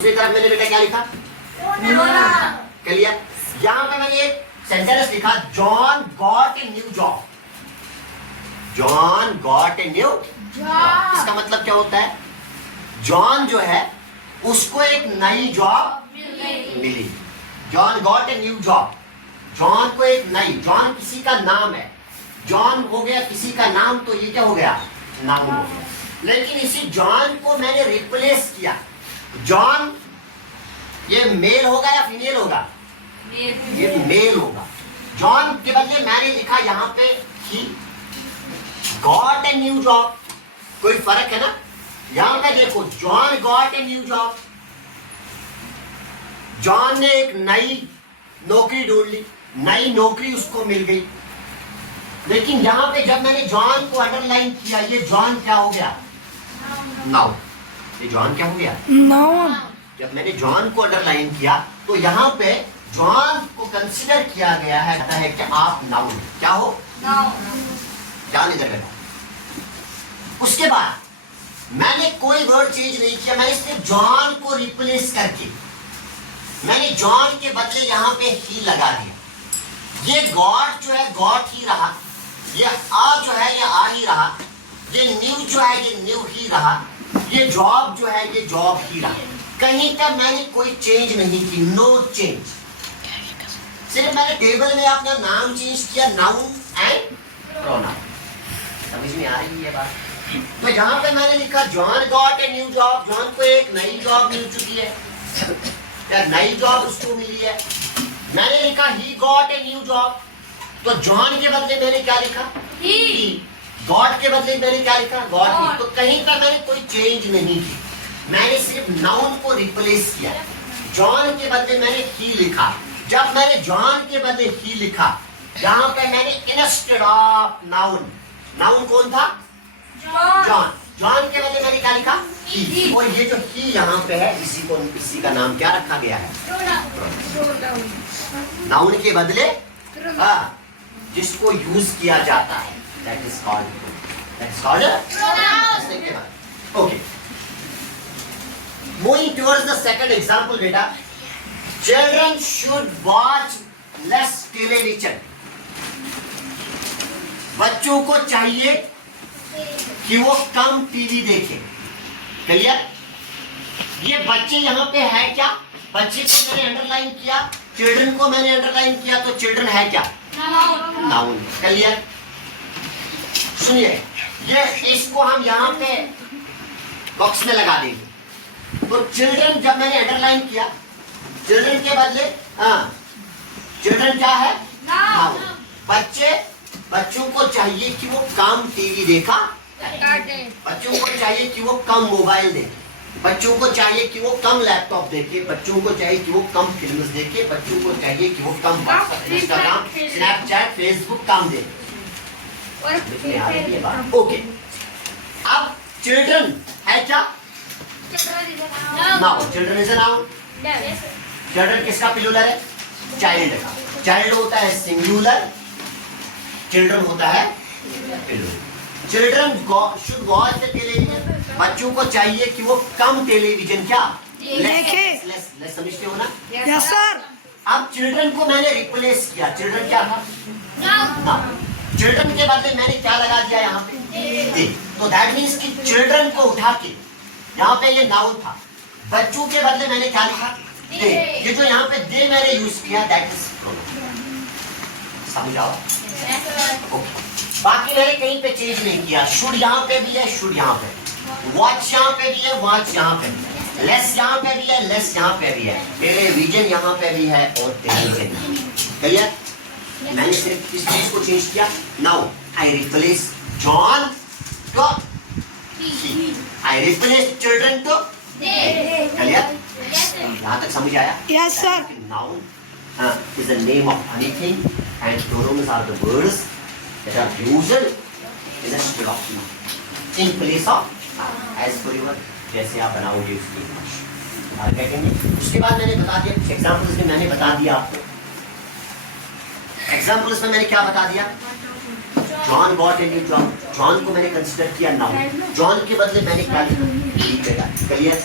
दूसरी तरफ मैंने बेटा क्या लिखा? क्लियर? यहाँ पे मैंने एक सेंटेंस लिखा, John got a new job. John got a new job, इसका मतलब क्या होता है? जॉन जो है उसको एक नई जॉब मिली। John got a new job, John को एक नई, जॉन किसी का नाम है, जॉन हो गया किसी का नाम, तो ये क्या हो गया? नाउन हो गया। लेकिन इसी जॉन को मैंने रिप्लेस किया। जॉन ये मेल होगा या फीमेल होगा? ये मेल होगा। जॉन के बदले मैंने लिखा यहाँ पे he got a new job. कोई फर्क है ना? यहाँ पे देखो, John got a new job, John ने एक नई नौकरी ढूंढ ली, नई नौकरी उसको मिल गई। लेकिन यहाँ पे जब मैंने जॉन को अंडरलाइन किया, ये जॉन क्या हो गया? नाउन। ये जॉन क्या हो गया? नाउन। जब मैंने जॉन को अंडरलाइन किया तो यहाँ पे जॉन को कंसीडर किया गया है कि आप नाउन क्या हो? ध्यान इधर बेटा। उसके बाद मैंने कोई वर्ड चेंज नहीं किया, मैंने सिर्फ जॉन को रिप्लेस करके मैंने जॉन के बदले यहाँ पे ही लगा दिया। ये गॉड जो है गॉड ही रहा, ये आ जो है ये आ ही रहा, ये न्यू जो है ये न्यू ही रहा, ये जॉब जो है ये जॉब ही रहा। कहीं तक मैंने कोई चेंज नहीं की, नो चेंज। सिर्फ मैंने टेबल में अपना नाम चेंज किया, नाउन एंड प्रोनाउन। समझ में आ रही है बात? तो यहाँ पे मैंने लिखा John got a new job, John को एक नई जॉब मिल चुकी है या नई जॉब उसको मिली है। मैंने लिखा he got a new job, तो जॉन के बदले मैंने क्या लिखा? ही। गॉड के बदले मैंने क्या लिखा? गॉड ही। तो कहीं पर मैंने कोई चेंज नहीं की, मैंने सिर्फ नाउन को रिप्लेस किया। जॉन के बदले मैंने ही लिखा। जब मैंने जॉन के बदले ही लिखा, यहाँ पे मैंने इंस्टेड ऑफ नाउन, नाउन कौन था? जॉन। जॉन के बदले मैंने क्या लिखा? ही। और ये जो ही यहाँ पे है, इसी का नाम क्या रखा गया है? नाउन के बदले जिसको यूज किया जाता है, that is called okay. Moving towards the second example beta, children should watch less television. बच्चों को चाहिए कि वो कम टीवी देखें। क्लियर? ये बच्चे यहाँ पे है क्या? बच्चे को मैंने अंडरलाइन किया, चिल्ड्रन को मैंने अंडरलाइन किया, तो चिल्ड्रन है क्या? नाउन। क्लियर? सुनिए, ये इसको हम यहाँ पे बॉक्स में लगा देंगे। तो चिल्ड्रन जब मैंने अंडरलाइन किया, चिल्ड्रन के बदले चिल्ड्रन क्या है? नाउन। बच्चों को चाहिए कि वो कम टीवी देखा, बच्चों को चाहिए कि वो कम मोबाइल देखे, बच्चों को चाहिए कि वो कम लैपटॉप देखे, बच्चों को चाहिए कि वो कम फिल्म्स देखे, बच्चों को चाहिए कि वो कम व्हाट्सएप, इंस्टाग्राम, स्नैपचैट, फेसबुक कम देखे। ओके, अब चिल्ड्रन है क्या? Noun. Children is a noun. Children किसका प्लूरल है? चाइल्ड का। चाइल्ड होता है सिंगुलर, चिल्ड्रन होता है plural. Children should watch the television, बच्चों को चाहिए कि वो कम टेलीविजन क्या देखें। समझते हो ना? Yes sir. अब चिल्ड्रन को मैंने रिप्लेस किया, चिल्ड्रन क्या था? नाउन। चिल्ड्रन के बदले मैंने क्या लगा दिया यहाँ पे? तो दैट मीन्स कि चिल्ड्रन को उठा के यहाँ पे ये नाउन था, बच्चों के बदले मैंने क्या लिखा? दे। ये जो यहाँ पे दे मैंने यूज किया, दैट इज प्रोनाउन। समझ आओ? ओके। बाकी मैंने कहीं पे चेंज नहीं किया। शुड यहाँ पे भी है, शुड यहाँ पे, वॉच यहाँ पे भी है, वॉच यहाँ पे भी है, लेस यहाँ पे भी है, लेस यहाँ पे भी है, टेलीविजन यहाँ पे भी है और टेलीविजन। क्लियर? मैंने सिर्फ इस चीज को चेंज किया। Now I replace John to he, I replace children to they. Clear? यहाँ तक समझ आया? Yes sir. Noun is the name of anything and pronouns are the words that are used instead of noun, in place of as per your, जैसे आप बनाओगे उसकी आगे कहेंगे। उसके बाद मैंने बता दिया कुछ एग्जाम्पल्स में, मैंने बता दिया आपको एग्जाम्पल्स में मैंने क्या बता दिया? John got a new job, John को मैंने कंसीडर किया नाउन, जॉन के बदले मैंने क्या लिखा? क्लियर?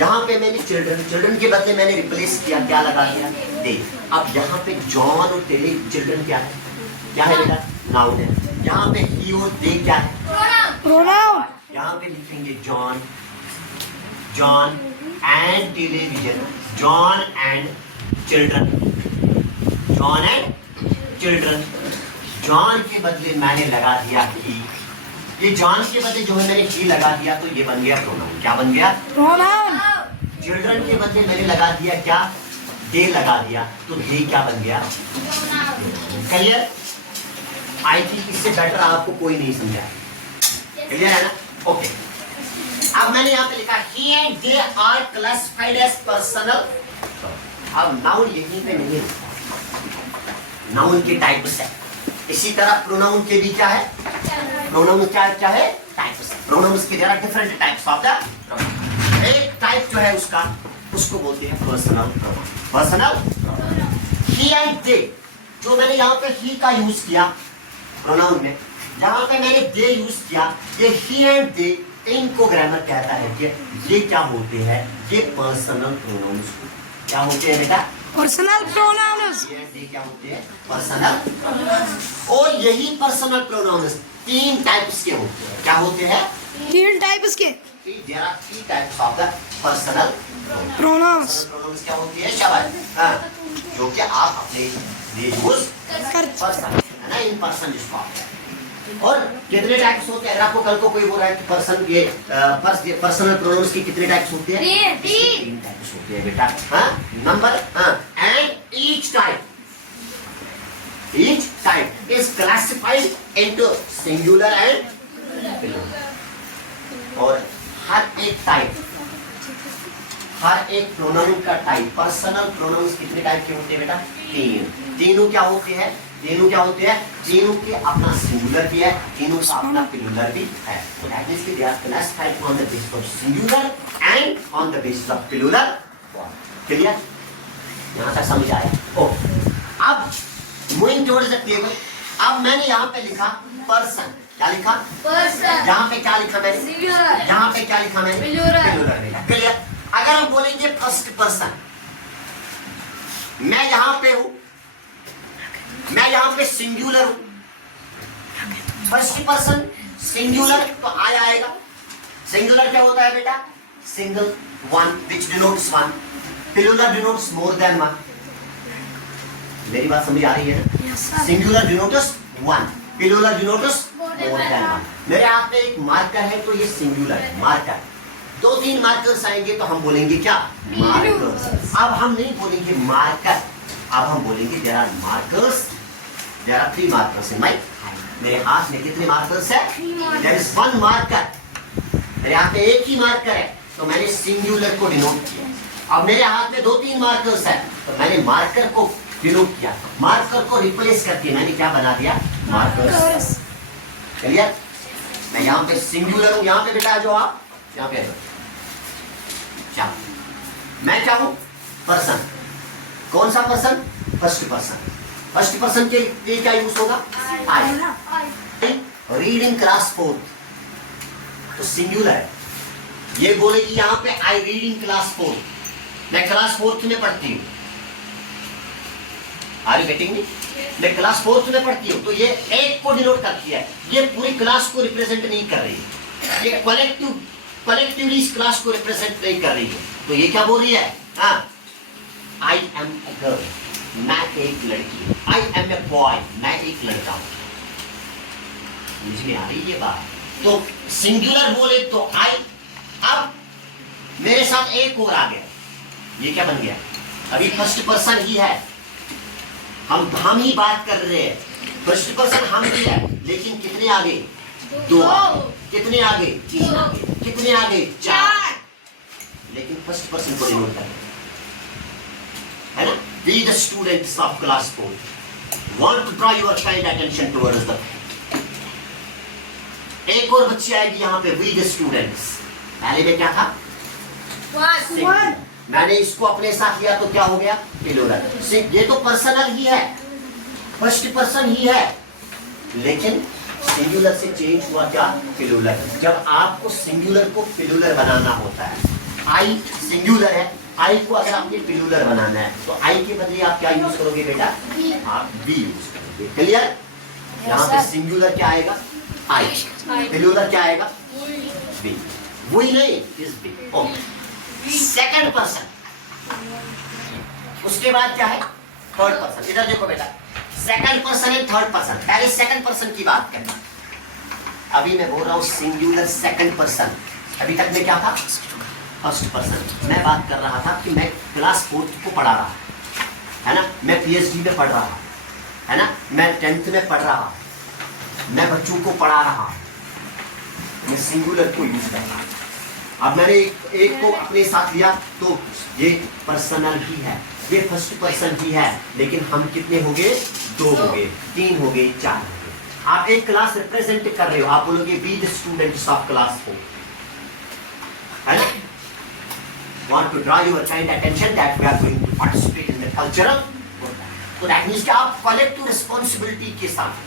यहाँ पे मैंने चिल्ड्रन के बदले मैंने रिप्लेस किया, क्या लगा दिया, दे। अब यहाँ पे जॉन और टेली चिल्ड्रन क्या है, क्या है बेटा, नाउन है। यहाँ पे ही और दे क्या है, प्रोनाउन। यहाँ पे लिखेंगे John and television, John and children, John and children. John के बदले मैंने लगा दिया ही, ये जॉन के बदले जो है मैंने ही लगा दिया तो ये बन गया प्रोनाउन। क्या बन गया, प्रोनाउन। चिल्ड्रन के बदले मैंने लगा दिया क्या, दे लगा दिया तो दे क्या बन गया, क्लियर। आई थिंक इससे बेटर आपको कोई नहीं समझा, क्लियर है ना, ओके। अब मैंने यहाँ पे लिखा he and they are classified as personal। अब नाउन यहीं पे नहीं है, नाउन के टाइप्स है। इसी तरह प्रोनाउन के भी क्या है, प्रोनाउन क्या है, टाइप्स। प्रोनाउंस के there are different types of the pronoun. एक टाइप जो है उसका, उसको बोलते हैं personal pronoun. Personal he and they, जो मैंने यहाँ पे he का यूज किया प्रोनाउन में, जहाँ पे मैंने दे यूज किया, ये he and they, इनको ग्रामर कहता है कि ये क्या होते हैं, ये पर्सनल प्रोनाउंस क्या होते हैं बेटा, पर्सनल प्रोनाउंस। ये क्या होते हैं, पर्सनल। और यही पर्सनल प्रोनाउंस तीन टाइप्स के होते हैं। क्या होते हैं, तीन टाइप्स के there are three types of the personal pronouns. Pronouns. क्या होती है, शाबाश, हाँ, जो कि आप अपने लिए यूज पर्सन है ना, इन पर्सन जिसको आप। और कितने टाइप्स होते हैं, अगर आपको कल को कोई बोल रहा है कि पर्सन ये पर्सनल प्रोनाउंस के कितने टाइप्स होते हैं, तीन टाइप्स होते हैं बेटा, हाँ, नंबर, हाँ, and each type is classified into singular and plural. और हर एक प्रोनाउन का टाइप, पर्सनल प्रोनाउंस कितने टाइप के होते हैं बेटा, तीन। तीनों क्या होते हैं, तीनों के अपना सिंगुलर भी है, तीनों का अपना प्लूरल भी है। तो दैट मींस कि they are classified on the basis of singular and on the basis of plural form. Clear, यहां तक समझ आया। ओके, अब मूविंग टुवर्ड्स द टेबल। अब मैंने यहां पे लिखा पर्सन, क्या लिखा, पर्सन। यहां पे क्या लिखा मैंने, सिंगुलर। यहां पे क्या लिखा मैंने, प्लूरल। क्लियर। अगर हम बोलेंगे फर्स्ट पर्सन, मैं यहां पे हूं, मैं यहां पे सिंगुलर हूं, फर्स्ट पर्सन सिंगुलर तो आएगा। सिंगुलर क्या होता है बेटा, single, one, which denotes one, plural denotes more than one। मेरी बात समझ आ रही है ना, singular denotes one, plural denotes more than one। मेरे हाथ में एक मार्कर है तो ये सिंगुलर है, मार्कर। दो तीन मार्कर्स आएंगे तो हम बोलेंगे क्या, मार्कर्स। अब हम नहीं बोलेंगे मार्कर, अब हम बोलेंगे there are markers, there are three markers in my. मेरे हाथ में कितने मार्कर्स है, देयर इज वन मार्कर। मेरे हाथ में एक ही मार्कर है तो मैंने सिंगुलर को डिनोट किया। अब मेरे हाथ में दो तीन मार्कर्स है तो मैंने मार्कर को डिनोट किया, मार्कर को रिप्लेस करके मैंने क्या बना दिया, मार्कर्स। क्लियर। मैं यहाँ पे सिंगुलर हूँ, यहाँ पे बेटा जो आप यहाँ पे क्या, मैं क्या हूं, पर्सन। कौन सा person, first person. First person के लिए क्या यूज होगा, आई। रीड इन क्लास फोर्थ तो सिंगुलर है, ये बोलेगी यहां पे I read in class fourth, मैं क्लास फोर्थ में पढ़ती हूँ। आर यू गेटिंग मी, मैं क्लास फोर्थ में पढ़ती हूँ तो ये एक को डिनोट करती है, ये पूरी क्लास को रिप्रेजेंट नहीं कर रही है, ये कलेक्टिवली इस क्लास को रिप्रेजेंट नहीं कर रही है। तो ये क्या बोल रही है, आई एम अ गर्ल, मैं एक लड़की हूं। आई एम ए बॉय, मैं एक लड़का हूं। समझ में आ रही है बात। तो सिंगुलर बोले तो आई, अब मेरे साथ एक और आ गया, ये क्या बन गया, अभी फर्स्ट पर्सन ही है, हम ही बात कर रहे हैं, फर्स्ट पर्सन हम ही है, लेकिन कितने आगे, दो आगे, कितने आगे, तीन आगे, कितने आगे, चार, लेकिन फर्स्ट पर्सन को डिनोट कर है ना। We the students of class 4 want to draw your kind attention towards the, एक और बच्ची आएगी यहाँ पे, we the students। पहले में क्या था, one। मैंने इसको अपने साथ लिया तो क्या हो गया, प्लूरल। ये तो पर्सनल ही है, फर्स्ट पर्सन ही है, लेकिन सिंगुलर से चेंज हुआ क्या, प्लूरल। जब आपको सिंगुलर को प्लूरल बनाना होता है आई सिंगुलर है, आई को अगर आपने प्लूरल बनाना है तो आई के बदले आप क्या यूज करोगे बेटा, आप बी यूज करोगे। क्लियर? यहाँ पे सिंगुलर क्या आएगा, आई, प्लूरल क्या आएगा, बी। वही नहीं, is we. Okay, second person, उसके बाद क्या है, थर्ड पर्सन। इधर देखो बेटा, सेकंड पर्सन है, थर्ड पर्सन। पहले सेकंड पर्सन की बात करना। अभी मैं बोल रहा हूँ सिंगुलर सेकंड पर्सन, अभी तक मैं क्या था, फर्स्ट पर्सन। मैं बात कर रहा था कि मैं क्लास 4th को पढ़ा रहा है ना, मैं पीएचडी में पढ़ रहा है ना, मैं 10th में पढ़ रहा, मैं बच्चों को पढ़ा रहा, मैं सिंगुलर को यूज कर रहा। अब मैंने एक को अपने साथ लिया तो ये पर्सनल ही है, ये फर्स्ट पर्सन ही है, लेकिन हम कितने हो गए, 2 हो गए, 3 हो गए, 4 हो गए। आप एक क्लास रिप्रेजेंट कर रहे हो, आप बोलोगे be the students of class 4, है ना। Want to draw your kind attention that we are going to participate in the cultural program. तो that means कि आप collective responsibility के साथ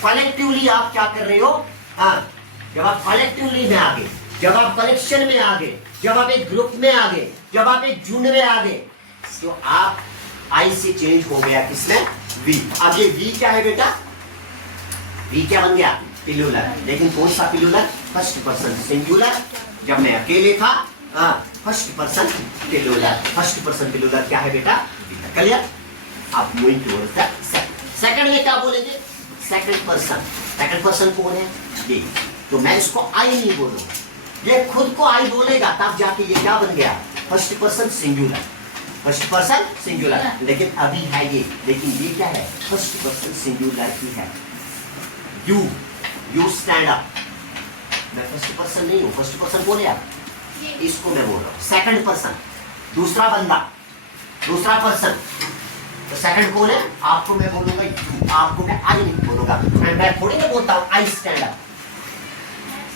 collectively आप क्या कर रहे हो, हाँ, जब आप collectively में आगे, जब आप collection में आगे, जब आप एक ग्रुप में आगे, जब आप एक झुंड में आगे, तो आप आई से चेंज हो गया किसमें, वी। अब ये वी क्या है बेटा, वी क्या बन गया, प्लूरल। लेकिन कौन सा प्लूरल, फर्स्ट पर्सन सिंगुलर। जब मैं अकेले था, first person plural, first person plural क्या है बेटा, क्लियर। आप मूविंग टुवर्ड्स द सेकंड में क्या बोलेंगे, सेकंड पर्सन। सेकंड पर्सन कौन है, ये। तो मैं इसको आई नहीं बोलूंगा, ये खुद को आई बोलेगा, तब जाके ये क्या बन गया, first person singular, first person singular. लेकिन अभी है ये, लेकिन ये क्या है, फर्स्ट पर्सन सिंगुलर ही है। यू स्टैंड अप, मैं फर्स्ट पर्सन नहीं हूँ, फर्स्ट पर्सन बोले आप, इसको मैं बोल रहा हूँ सेकंड पर्सन, दूसरा बंदा, दूसरा पर्सन। तो सेकंड कौन है, आपको मैं बोलूंगा यू, आपको मैं आई नहीं बोलूंगा। मैं थोड़ी ना बोलता हूँ आई स्टैंड अप,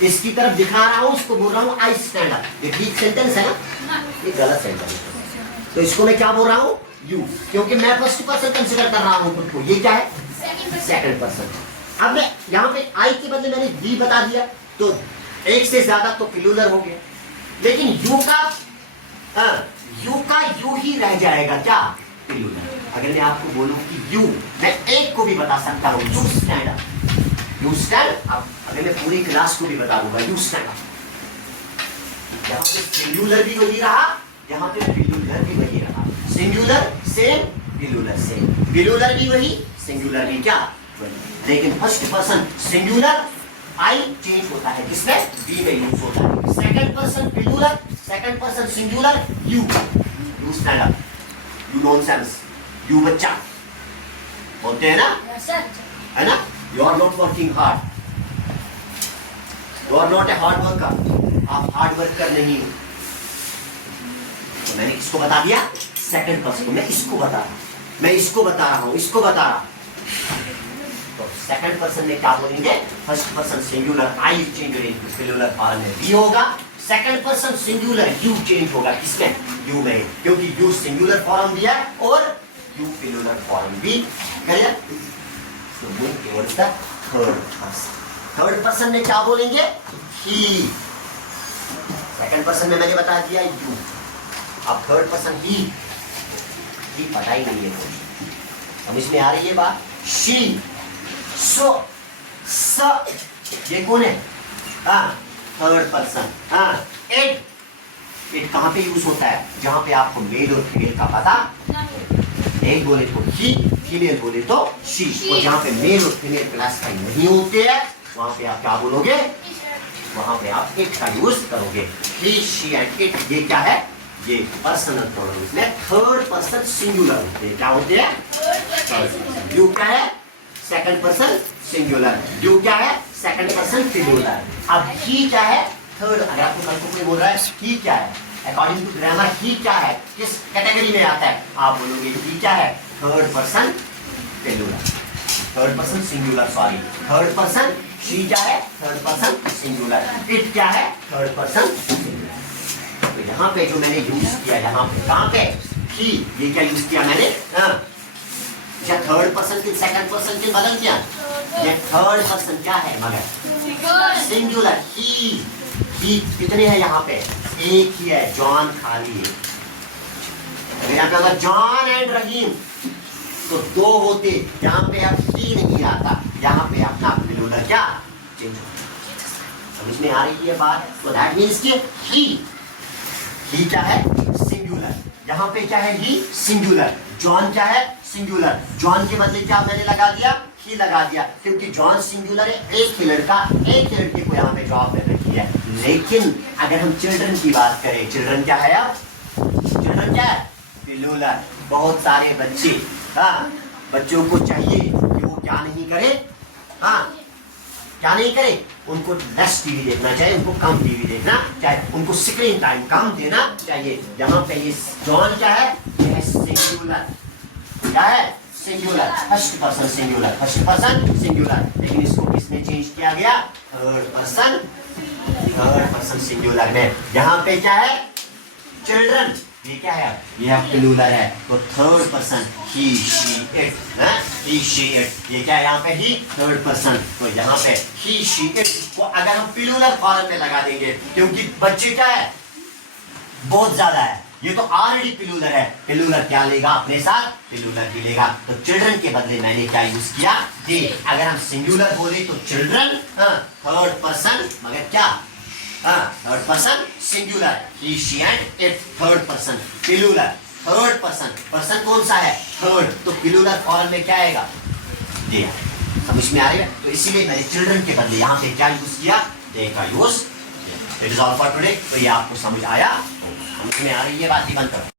इसकी तरफ दिखा रहा हूँ, उसको बोल रहा हूँ आई स्टैंड अप। ये ठीक सेंटेंस है ना, ये गलत सेंटेंस है। तो इसको मैं क्या बोल रहा हूँ, यू, क्योंकि मैं फर्स्ट पर्सन कंसिडर कर रहा हूँ खुद को। ये क्या है, सेकंड पर्सन। अब मैं यहाँ पे आई के बदले मैंने वी बता दिया, तो एक से ज्यादा तो प्लूरल हो गया, लेकिन यू का यू ही रह जाएगा क्या, प्लूरल। अगर मैं आपको बोलूं कि यू, मैं एक को भी बता सकता हूँ, you stand up, you stand up. अगर मैं पूरी क्लास को भी बता दूंगा यू स्टैंड अप। यहाँ पे सिंगुलर भी वही रहा, यहाँ पे प्लूरल भी वही रहा। Singular same, plural same, plural भी वही, सिंगुलर भी क्या वही। लेकिन first person singular I change होता है, किसमें, बी में यूज होता है। Second person plural, second person singular, you stand up, you nonsense, you बच्चा बोलते हैं ना, है ना। You are not working hard, you are not a hard worker, आप हार्ड वर्कर नहीं हो। तो मैंने किसको बता दिया, सेकंड पर्सन को। मैं इसको बता रहा हूं, मैं इसको बता रहा हूं, इसको बता रहा हूं। तो सेकंड पर्सन में क्या बोलेंगे, first person singular I change into plural form में बी होगा, second person singular you change होगा किसमें, यू में, क्योंकि यू सिंगुलर फॉर्म दिया और यू प्लूरल फॉर्म भी गया। तो move towards the third person. Third person में क्या बोलेंगे, ही। सेकंड पर्सन में मैंने बता दिया यू, अब थर्ड पर्सन ही पता ही नहीं है, समझ में आ रही है बात। शी, सो, स, ये कौन है, थर्ड पर्सन। इट कहाँ पे यूज होता है, जहां पे आपको मेल और फीमेल का पता, मेल बोले तो ही, फीमेल बोले तो शी। और जहां पे मेल और फीमेल क्लासिफाई नहीं होते हैं, वहां पे आप क्या बोलोगे, वहां पे आप इट का यूज करोगे। ही, शी एंड इट, ये क्या है, ये पर्सनल प्रोनाउंस में थर्ड पर्सन सिंगुलर होते हैं। क्या होते हैं, यू क्या है, सेकंड पर्सन सिंगुलर, यू क्या है, सेकंड पर्सन प्लूरल। अब ही क्या है, थर्ड। अगर आपको कल को कोई बोल रहा है ही क्या है, अकॉर्डिंग टू ग्रामर ही क्या है, किस कैटेगरी में आता है, आप बोलोगे ही क्या है, third person plural, third person singular, sorry, third person. She क्या है, थर्ड पर्सन सिंगुलर। इट क्या है, थर्ड पर्सन सिंगुलर। तो यहाँ पे जो मैंने यूज किया, यहाँ पे कहाँ पे, ही, ये क्या यूज किया मैंने, क्या थर्ड पर्सन के सेकंड पर्सन के बदल किया, ये थर्ड पर्सन क्या है, मगर सिंगुलर। ही कितने हैं यहाँ पे, एक ही है, जॉन खाली है। अगर यहाँ पे अगर जॉन एंड रहीम तो दो होते, यहाँ पे अब ही नहीं आता, यहाँ पे अपना प्लूरल क्या चेंज होता। समझ में आ रही है बात? तो दैट मीन्स कि ही क्या है? सिंगुलर। यहाँ पे क्या है? ही सिंगुलर। जॉन क्या है? सिंगुलर। जॉन के बदले क्या मैंने लगा दिया? ही लगा दिया, क्योंकि जॉन सिंगुलर है, एक ही लड़का एक ही लड़के को यहाँ पे जॉब में रखी है। लेकिन अगर हम चिल्ड्रन की बात करें, चिल्ड्रन क्या है? अब चिल्ड्रन क्या है? प्लूरल। बहुत सारे बच्चे, हाँ, बच्चों को चाहिए कि वो क्या नहीं करे, हाँ, क्या नहीं करे, उनको लेस टीवी देखना चाहिए, उनको कम टीवी देखना चाहिए, उनको स्क्रीन टाइम कम देना चाहिए। यहाँ पे ये जॉन क्या है? ये है सिंगुलर। क्या है? Singular, first person singular, first person singular. लेकिन इसको किसने चेंज किया गया? थर्ड पर्सन सिंगुलर में। यहाँ पे क्या है? चिल्ड्रन। ये क्या है? ये प्लूरल है, तो third person he she it, he she it. ये क्या है? यहाँ पे ही थर्ड पर्सन, तो यहाँ पे ही शी इट को अगर हम प्लूरल फॉर्म में लगा देंगे, क्योंकि बच्चे क्या है? बहुत ज्यादा है, ये तो ऑलरेडी प्लूरल है, प्लूरल क्या लेगा अपने साथ? प्लूरल भी लेगा। तो चिल्ड्रन के बदले मैंने क्या यूज किया? दे। अगर हम सिंगुलर बोले तो चिल्ड्रन, थर्ड पर्सन, मगर क्या? Third person singular, he she and it. Third person plural, third person कौन सा है? थर्ड, तो प्लूरल फॉर्म में क्या आएगा? दे। समझ में आ रही है? तो इसीलिए मैंने चिल्ड्रन के बदले यहाँ पे क्या यूज किया? दे का use. It is all for today. तो ये आपको समझ आया? समझ में आ रही है? बात ही बंद करो।